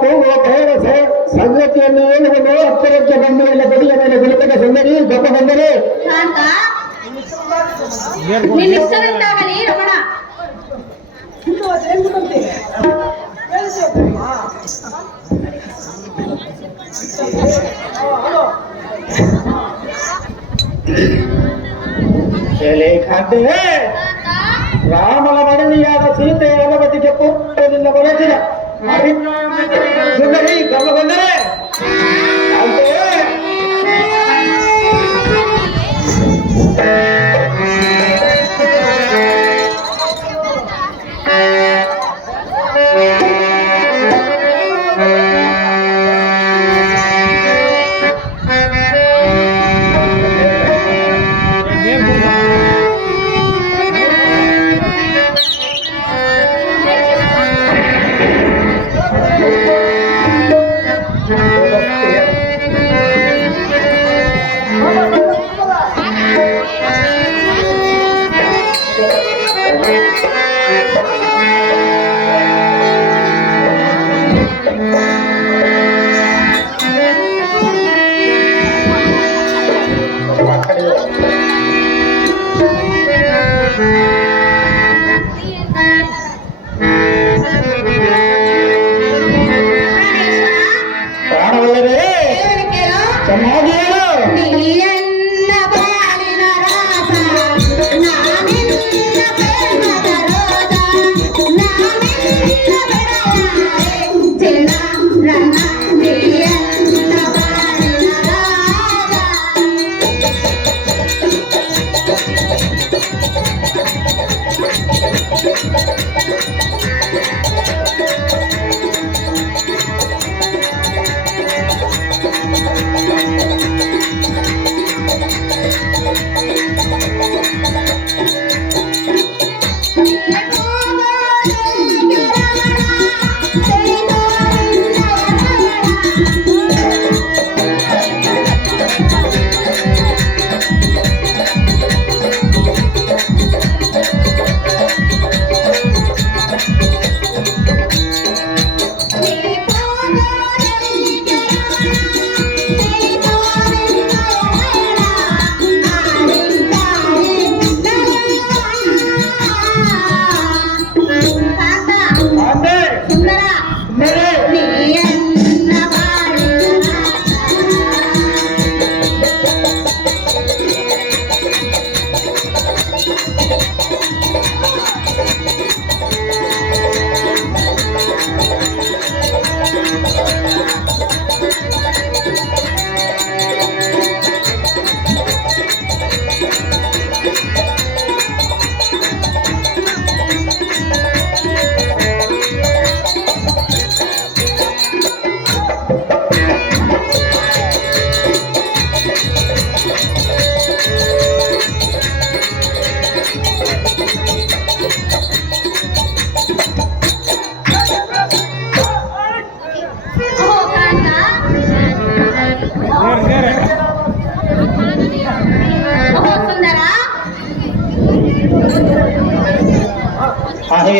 ಕೂಗುವ ಕೈಲ ಸಂಗತಿಯನ್ನು ಹೇಳುವುದು ಹತ್ತಿರಕ್ಕೆ ಬಂದು ಇಲ್ಲ ಬದಿಯ ಮೇಲೆ ಗುರುತಿಗೆ ಸುಂದರಿ ಗಪ್ಪ ಬಂದರೆ ನಿನ್ನಿಷ್ಟದಂತಾಗಲಿ ರಮಣ. ರಾಮನ ಮಡದಿಯಾದ ಸೀತೆಯ ಅಲಬದಿಗೆ ಪೂರ್ವದಿಂದ ಬರುತ್ತಿಲ್ಲ ಸುಂದರಿ ಗಪ್ಪ ಬಂದರೆ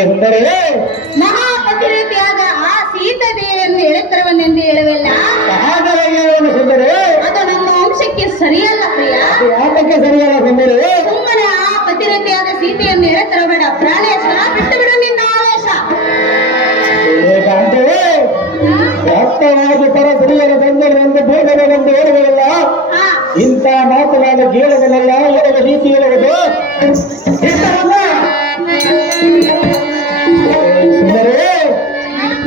ಎಂದರೆ ಮಹಾಪತಿರತಿಯಾದ ಆ ಸೀತಾದೇವಿಯನ್ನು ಎಳೆತರವನ್ನೆಂದು ಹೇಳುವಲ್ಲ ಅದು ನಮ್ಮ ವಂಶಕ್ಕೆ ಸರಿಯಲ್ಲ ಪ್ರಿಯ. ಯಾತಕ್ಕೆ ಸರಿಯಲ್ಲ ಸುಂದರಿ? ಸುಮ್ಮನೆ ಆ ಪತಿರತಿಯಾದ ಸೀತೆಯನ್ನು ಎಳೆತರಬೇಡ ಪ್ರಾಣೇಶ್ವರ, ಬಿಟ್ಟು ಬಿಡು ನಿನ್ನ ಆವೇಶ. ರಕ್ತವಾಗಿ ಪರ ಸ್ತ್ರೀಯರ ಸುಂದರಿ ಎಂದು ಭೂಮಿಗೆಂದು ಹೇಳುವುದಿಲ್ಲ. ಇಂಥ ಮಾತನಾದ ಕೇಳುವುದಲ್ಲ, ಹೇಳುವ ರೀತಿ ಹೇಳುವುದು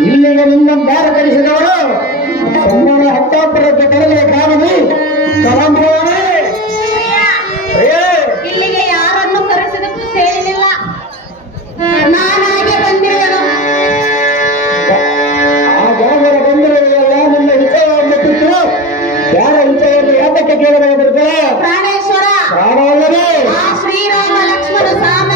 ಇಲ್ಲಿಗೆ ನಿನ್ನ ಭಾರತರಿಸಿದವರು ಸುಮ್ಮನೆ ಹತ್ತಾಪುರಕ್ಕೆ ತರಲಿಯ ಕಾರಣಿ ಇಲ್ಲಿಗೆ ಯಾರನ್ನು ಕರೆಸಿದಕ್ಕೂ ಸೇರಿಲಿಲ್ಲ, ನಾನಾಗೆ ಬಂದಿರುವನು. ಆ ಜಾಗರ ಬಂದಿರುವುದಲ್ಲ ನಿನ್ನ ವಿಷಯವನ್ನು ಬಿಟ್ಟು ಯಾರ ವಿಷಯವನ್ನು ಯಾತಕ್ಕೆ ಕೇಳಬೇಕಾಗಿರುತ್ತದೆ? ಪ್ರಾಣೇಶ್ವರ, ಪ್ರಾಣ ಅಲ್ಲದೆ ಆ ಶ್ರೀರಾಮ ಲಕ್ಷ್ಮಣ ಸಾಮ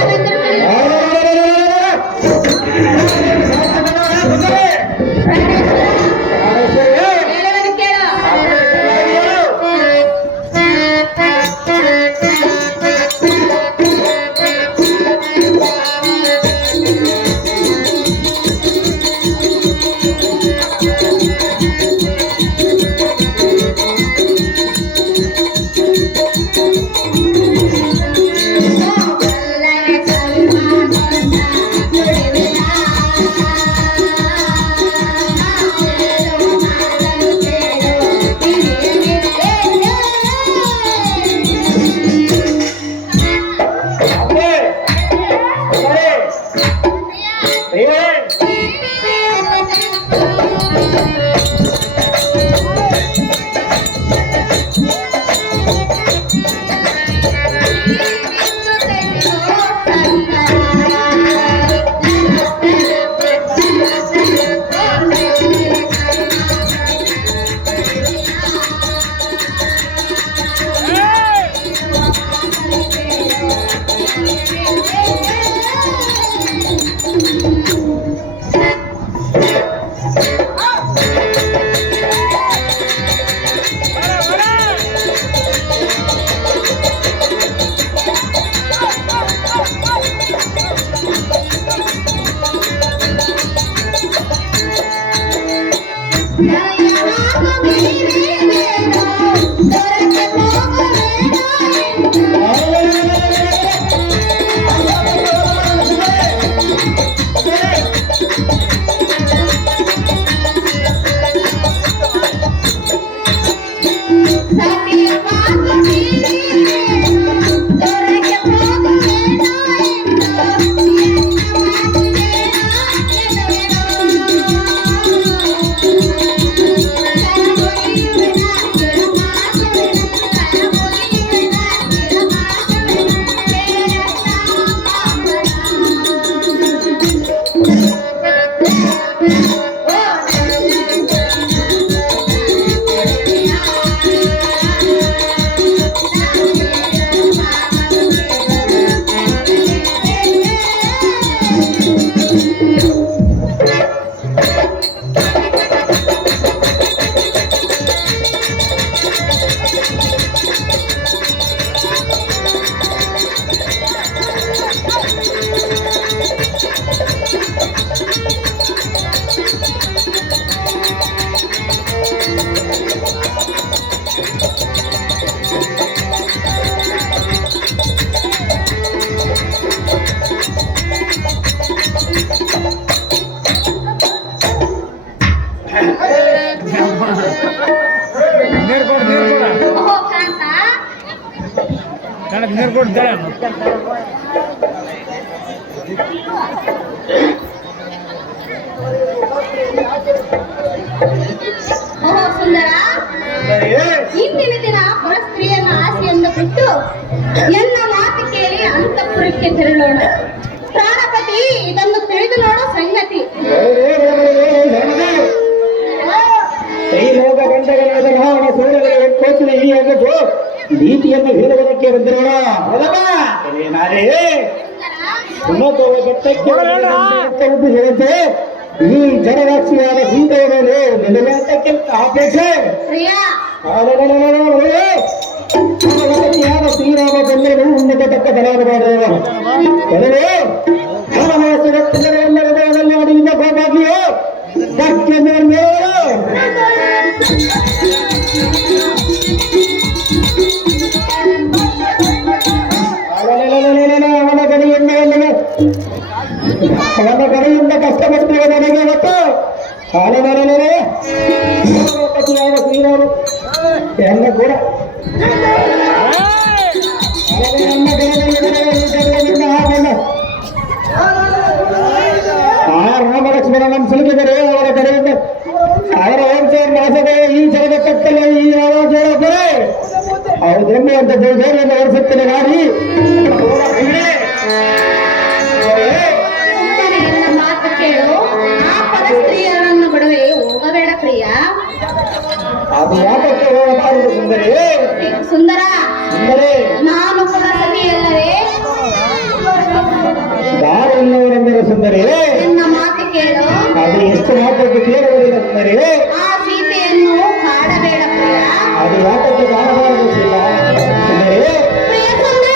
ಓಹೋ ಕಾಂತ ನೀರು ಕೊಡ್ತಾಳೆ ಓಹೋ ಸುಂದರ ಇಂದಿನ ದಿನ ಪರಸ್ತ್ರೀಯನ್ನ ಆಸೆಯನ್ನು ಬಿಟ್ಟು ಎಲ್ಲ ಮಾತು ಕೇಳಿ ಅಂತಃಪುರಕ್ಕೆ ತೆರಳೋಣ. ಪ್ರಾಣಪತಿ ಇದನ್ನು ತಿಳಿದು ನೋಡೋ ಸಂಗತಿ. ತ್ರೈಲೋಕ ಗಂಡಗಳಾದ ರಾವಣ ಸೂರ್ಯಗಳಿಗೆ ಕೋಚಿನ ಈ ಅಗದು ನೀತಿಯನ್ನು ಹೇಳುವುದಕ್ಕೆ ಬಂದಿರೋಣ. ನಾರೇ ಉನ್ನತವ ಬೆಟ್ಟಕ್ಕೆ ಉಬ್ಬಿಸಿದಂತೆ ಈ ಜಡರಾಕ್ಷಿಯಾದ ಸೀತೆಯ ಮೇಲೆ ನಿಲ್ಲಬೇಕಂತ ಅಪೇಕ್ಷೆ. ಪ್ರಿಯಾ ಯಾರ ಶ್ರೀರಾಮ ಬಂದರು ಉನ್ನತ ತಕ್ಕ ಬಲಾರವಾದವ ಎಲ್ಲರದಲ್ಲಿ ಅಡಿಯಿಂದ ಹೋಗಾಗಿಯೋ ಅವನ ಕಡೆಯಿಂದ ಕಷ್ಟಪಡ್ತೀವ ನನಗೆ ಮತ್ತು ಪತಿಯಾದ ಶ್ರೀರಾಮ ಎಲ್ಲ ಕೂಡ ನಮ್ಮ ಆ ರಾಮ ಲಕ್ಷ್ಮಣನ ಸಿಲುಕಿದರೆ ಅವರ ಕಡೆಯಿಂದ ಅವರ ವಂಶ ನಾಶದ ಈ ಜಗದ ಕತ್ತಲ ಈ ಆವಾಜ ಬರೆ ಹೌದೆಂಬ ಅಂತ ಜಯಜಯವನ್ನು ಹೊರಿಸುತ್ತೇನೆ ಮಾಡಿ ನನ್ನ ಮಾತು ಕೇಳು. ಆ ಪರಸ್ತ್ರೀಯರನ್ನು ಬಿಡುವೆ ಹೋಗಬೇಡ ಪ್ರಿಯ. ಅದು ಯಾಕಕ್ಕೆ ಹೋಗಬಾರದು ಸುಂದರಿ? ಸುಂದರ ಸುಂದರಿ ನಾನು ಕೂಡ ಸತಿಯಲ್ಲವೇ? ದಾರಿಲ್ಲವರೆಂದರೆ ಸುಂದರಿ ನನ್ನ ಮಾತು ಕೇಳು. ಅದು ಎಷ್ಟು ಮಾತಕ್ಕೆ ಕೇಳುವುದಿಲ್ಲ ಸುಂದರಿ. ಆ ಸೀತೆಯನ್ನು ಕಾಡಬೇಡ ಪ್ರಿಯ. ಅದು ಯಾಕಕ್ಕೆ ಕಾಣಬಾರದು ಸುಂದರಿ? ಪ್ರಿಯ ಸುಂದರ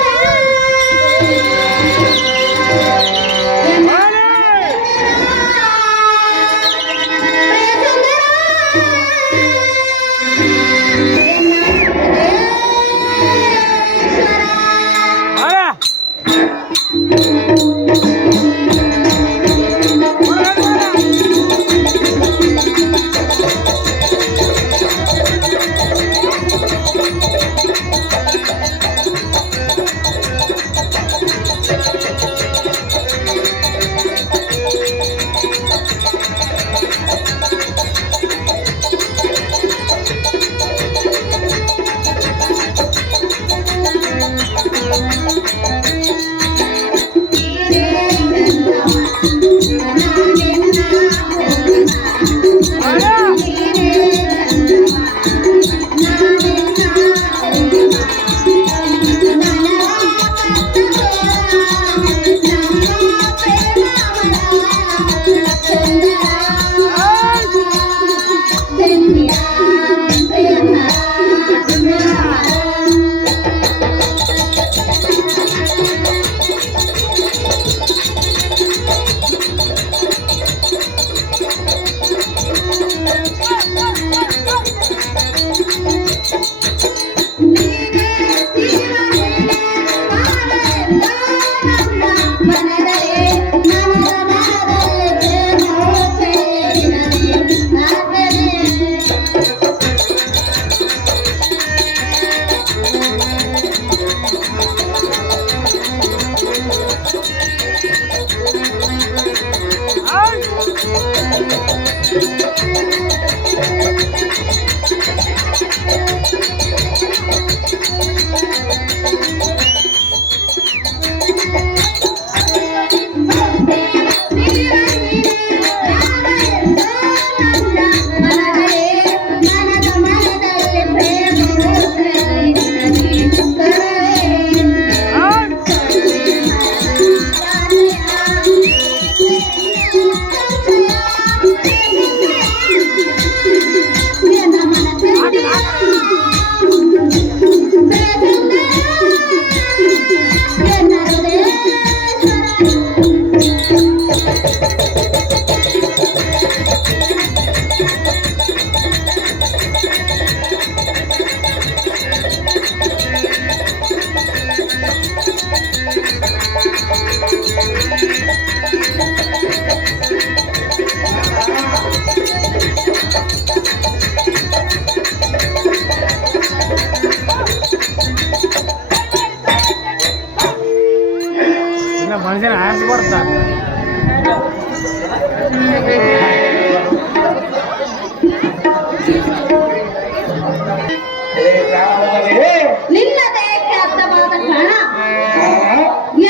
ನಿನ್ನ ದಯಕ್ಕೆ ಅರ್ಥವಾದ ಕಾರಣ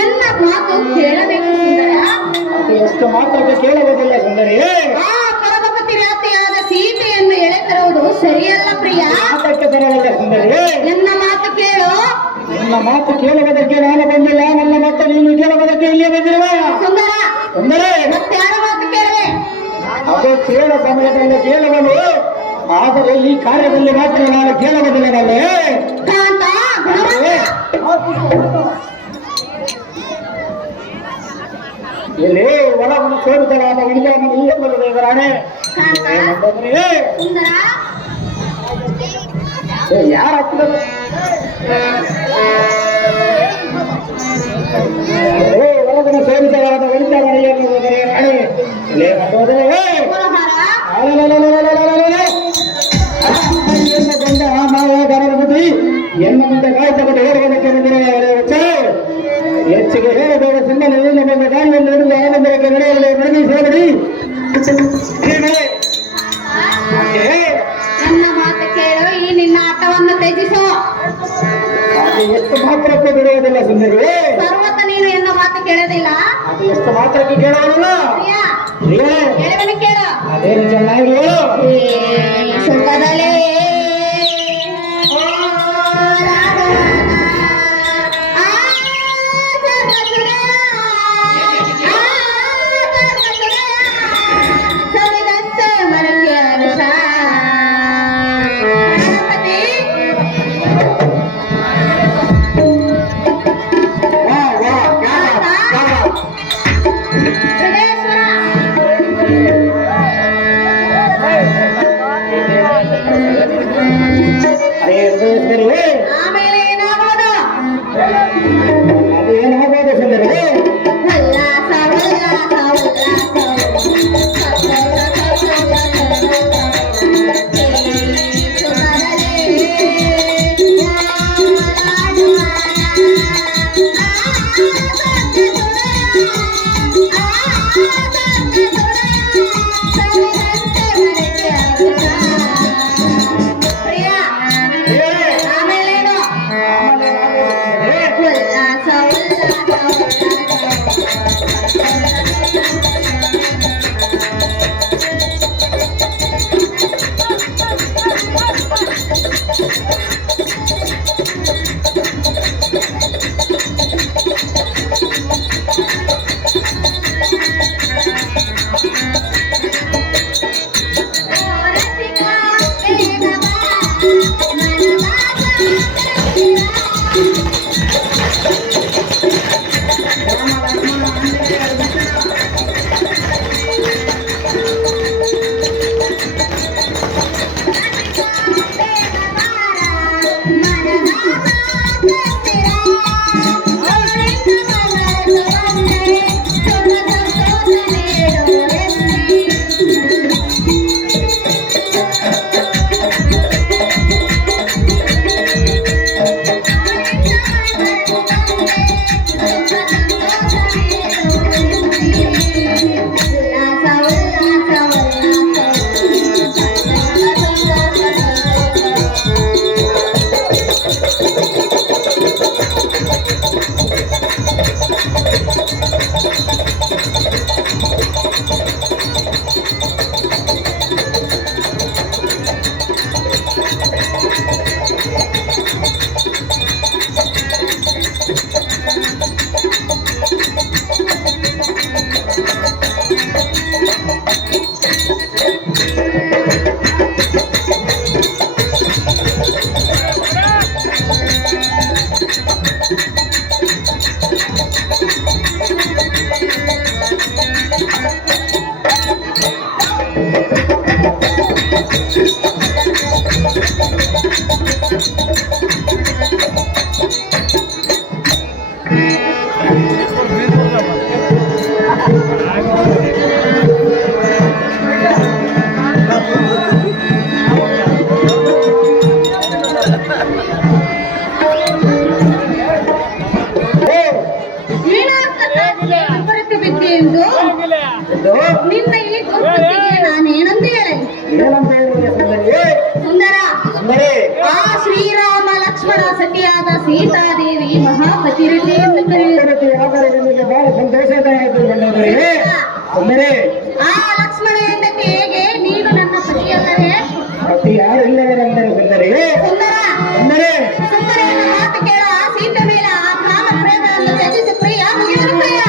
ಎನ್ನ ಮಾತು ಕೇಳಬೇಕು ಸುಂದರ. ಎಷ್ಟು ಮಾತ್ರಕ್ಕೆ ಕೇಳಬಹುದಿಲ್ಲ ಸುಂದರಿ. ಆ ಪರಮಪತಿ ರಾತೆಯಾದ ಸೀತೆಯನ್ನು ಎಳೆತರುವುದು ಸರಿಯಲ್ಲ ಪ್ರಿಯ. ಮಾತಕ್ಕೆ ಬರವಲ್ಲ ಸುಂದರಿ. ನನ್ನ ಮಾತು ಕೇಳು. ನಿನ್ನ ಮಾತು ಕೇಳುವುದಕ್ಕೆ ನಾನು ಬಂದಿಲ್ಲ, ನನ್ನ ಮಾತು ನೀನು ಕೇಳುವುದಕ್ಕೆ ಇಲ್ಲೇ ಬಂದಿರುವ ಸುಂದರ ಸುಂದರಿ. ಮತ್ತಾರ ಮಾತು ಕೇಳುವೆ? ಅದು ಕೇಳ ಸಮಯದಲ್ಲಿ ಕೇಳುವನು, ಆದರೆ ಈ ಕಾರ್ಯದಲ್ಲಿ ಮಾತ್ರ ನಾನು ಕೇಳುವುದಿಲ್ಲ. ಕಾಂತ ಇಲ್ಲಿ ಒಳಗನ್ನು ಸೇರಿಸಲಾದ ವಿಡಿಯೋವನ್ನು ಈ ಎಂಬುದು ರಾಣೆ ಸುಂದರ ಯಾರ ಒಳಗನ್ನು ಸೇರಿಸಲಾದ ವಿಡಿಯೋವನ್ನು ರಾಣೆ ಗಂಡ ಮಾಯಾಗಾರರ ಬುದ್ಧಿ ಎನ್ನ ಮುಂದೆ ಕಾಯ್ತಕೊಂಡು ಹೇಳುವುದಕ್ಕೆ ಬಂದಿರುವ ಹೆಚ್ಚಿಗೆ ಹೇಳಬೇಡ ಸುಮ್ಮನೆ ನಮ್ಮ ಗಾಳಿಯಲ್ಲಿ ಹಿಡಿದು ಆನಂದಕ್ಕೆ ನಡೆಯಲು ನಡೆದಿ ಸೇರಿ ನನ್ನ ಮಾತು ಕೇಳು. ಈ ನಿನ್ನ ಆಟವನ್ನು ತ್ಯಜಿಸು. ಅದು ಎಷ್ಟು ಮಾತ್ರಕ್ಕೆ ಬಿಡುವುದಿಲ್ಲ ಸುಂದರಿ. ಸರ್ವತ ನೀನು ಎನ್ನ ಮಾತು ಕೇಳೋದಿಲ್ಲ. ಅದು ಎಷ್ಟು ಮಾತ್ರಕ್ಕೆ ಕೇಳುವುದಿಲ್ಲ. ಕೇಳುವನು ಕೇಳು. ಅದೇನು ಚೆನ್ನಾಗಿ ಸುಖದಲ್ಲೇ ಆಮೇಲೆ ಏನಾಗೋದು? ಅದೇನಾಗೋದು ಸುಂದರಿ. ಉಲ್ಲಾಸ ಉಲ್ಲಾಸ ಅಂದರೆ ಆ ಶ್ರೀರಾಮ ಲಕ್ಷ್ಮಣ ಸತಿಯಾದ ಸೀತಾದೇವಿ ಮಹಾಪತಿರತೆ ಎಂದು ಕರೆಯುತ್ತಾರೆ. ಆದರೆ ನಿಮಗೆ ಬಹಳ ಸಂತೋಷದಾಯಕ ಅಂದರೆ ಆ ಲಕ್ಷ್ಮಣ ಹೆಂಡತಿ ಹೇಗೆ ನೀನು ನನ್ನ ಪತಿಯಲ್ಲವೇ? ಪತಿ ಯಾರು ಇಲ್ಲವರೆಂದರೆ ಸುಂದರಿ ಸುಂದರ ಅಂದರೆ ಸುಂದರಿಯನ್ನು ಮಾತು ಕೇಳ ಸೀತೆ ಮೇಲೆ ಆ ಕಾಮ ಪ್ರೇಮವನ್ನು ತ್ಯಜಿಸಿ ಪ್ರಿಯ ಮುಗಿದರು ಪ್ರಿಯ.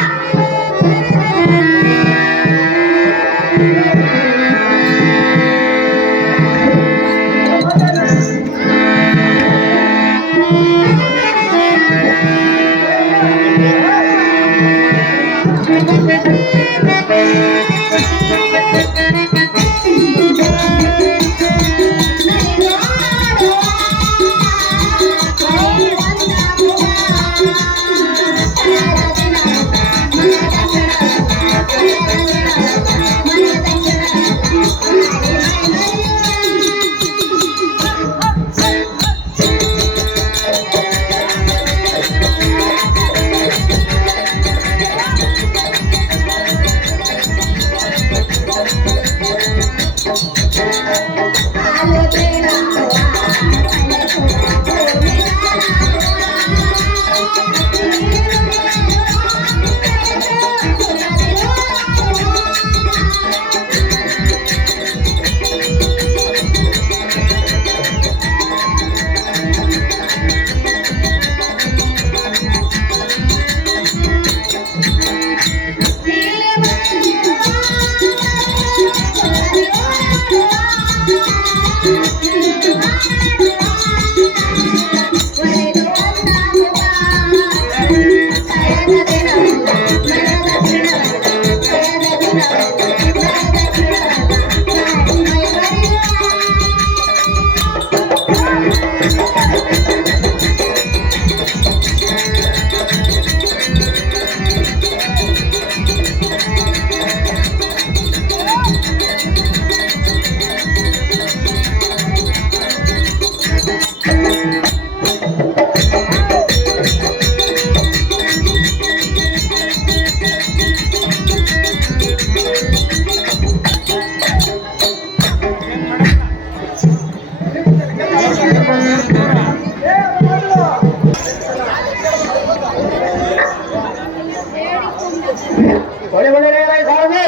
ಒಳ್ಳೆ ಒಳ್ಳೆ ಸಾಧನೆ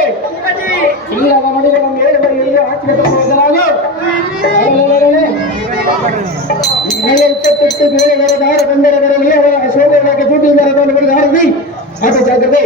ಶ್ರೀರಾಮ ಮನೆಗೆ ನಮ್ಮ 7 ಬಾರಿ ಎಲ್ಲಿ ಹಾಕಿದ ಮೊದಲಾಗು 28 ಬೇಳೆಗಳ ದಾರ ಬಂದರೆ ಬರಲಿ ಅವರ ಅಶೋಕವಾಗಿ ಜೂಟಿ ಮರವನ್ನು ಬಿಡಿದು ಹಾರಿಸಿ ಅದು ಜಾಗ್ರತೆ